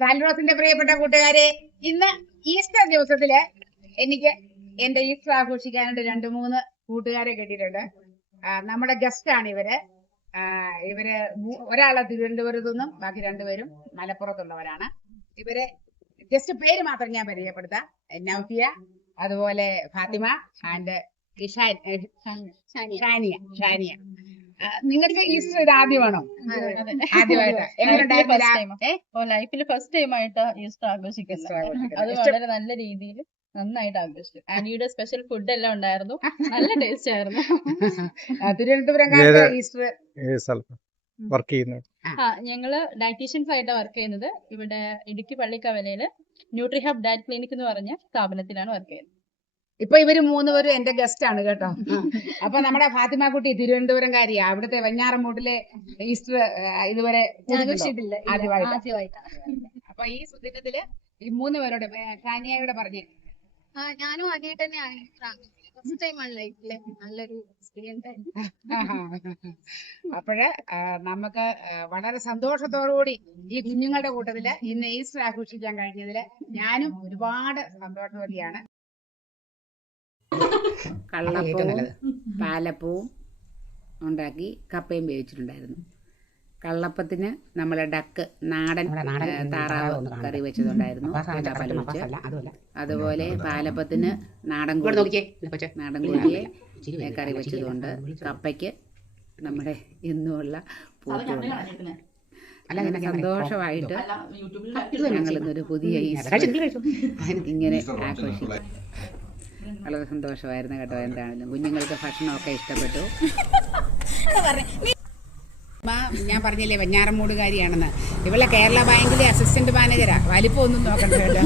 സാൻഡ്രോസിന്റെ പ്രിയപ്പെട്ട കൂട്ടുകാരെ, ഇന്ന് ഈസ്റ്റർ ദിവസത്തില് എനിക്ക് എന്റെ ഈസ്റ്റർ ആഘോഷിക്കാനായിട്ട് 2-3 കൂട്ടുകാരെ കിട്ടിയിട്ടുണ്ട്. നമ്മുടെ ഗസ്റ്റ് ആണ് ഇവര്. ഒരാളെ തിരുവനന്തപുരത്തു നിന്നും ബാക്കി 2 പേരും മലപ്പുറത്തുള്ളവരാണ്. ഇവരെ ജസ്റ്റ് പേര് മാത്രം ഞാൻ പരിചയപ്പെടുത്താം. നൗഫിയ, അതുപോലെ ഫാത്തിമ ആൻഡ് ഷാനിയ. നിങ്ങൾക്ക് ഈസ്റ്റർ ഇത് ആദ്യമാണോ? ലൈഫിൽ ഫസ്റ്റ് ടൈം ആയിട്ട് ഈസ്റ്റർ ആഘോഷിക്കുന്നത്. അത് വളരെ നല്ല രീതിയിൽ നന്നായിട്ട് ആഘോഷിച്ചു. ആന്റിയുടെ സ്പെഷ്യൽ ഫുഡ് എല്ലാം ഉണ്ടായിരുന്നു, നല്ല ടേസ്റ്റ് ആയിരുന്നു. തിരുവനന്തപുരം ഈസ്റ്റർ വർക്ക് ചെയ്യുന്നു. ഞങ്ങള് ഡയറ്റീഷ്യൻസ് ആയിട്ടാണ് വർക്ക് ചെയ്യുന്നത്. ഇവിടെ ഇടുക്കി പള്ളിക്കവലയില് ന്യൂട്രിഹബ് ഡയറ്റ് ക്ലിനിക് എന്ന് പറഞ്ഞ സ്ഥാപനത്തിലാണ് വർക്ക് ചെയ്യുന്നത്. ഇപ്പൊ ഇവര് 3 പേരും എന്റെ ഗസ്റ്റ് ആണ് കേട്ടോ. അപ്പൊ നമ്മുടെ ഫാത്തിമ കുട്ടി തിരുവനന്തപുരംകാരിയാ. അവിടുത്തെ വെഞ്ഞാറമൂട്ടിലെ ഈസ്റ്റർ ഇതുവരെ ആദ്യമായിട്ട്. അപ്പൊ ഈ സുദിനത്തില് ഈ 3 പേരോട് ഷാനിയയോട് പറഞ്ഞു. ഞാനും ആദ്യമായിട്ട് തന്നെയാണ് ഫസ്റ്റ് ടൈമാണ് ലൈഫിലെ നല്ലൊരു എക്സ്പീരിയൻസ് ആയിരുന്നു. അപ്പോഴ് നമുക്ക് വളരെ സന്തോഷത്തോടുകൂടി ഈ കുഞ്ഞുങ്ങളുടെ കൂട്ടത്തില് ഇന്ന് ഈസ്റ്റർ ആഘോഷിക്കാൻ കഴിഞ്ഞതില് ഞാനും ഒരുപാട് സന്തോഷവതിയാണ്. കള്ളപ്പവും പാലപ്പവും ഉണ്ടാക്കി കപ്പയും വേവിച്ചിട്ടുണ്ടായിരുന്നു. കള്ളപ്പത്തിന് നമ്മളെ ഡക്ക് നാടൻ താറാവ് കറി വെച്ചതുണ്ടായിരുന്നു, അതുപോലെ പാലപ്പത്തിന് നാടൻ കോഴിയെ കറി വെച്ചതുകൊണ്ട്, കപ്പയ്ക്ക് നമ്മുടെ എന്നുമുള്ള പൂട്ടുണ്ട്. അങ്ങനെ സന്തോഷമായിട്ട് ഞങ്ങളിന്നൊരു പുതിയ ഇങ്ങനെ ആഘോഷിക്കും. വളരെ സന്തോഷമായിരുന്നു കേട്ടോ. എന്താണെങ്കിലും കുഞ്ഞുങ്ങൾക്ക് ഭക്ഷണമൊക്കെ ഇഷ്ടപ്പെട്ടു. ഞാൻ പറഞ്ഞില്ലേ വെഞ്ഞാറമൂടുകാരിയാണെന്ന്. ഇവളെ കേരള ബാങ്കിലെ അസിസ്റ്റന്റ് മാനേജരാ. വലിപ്പം ഒന്നും നോക്കണ്ട കേട്ടോ.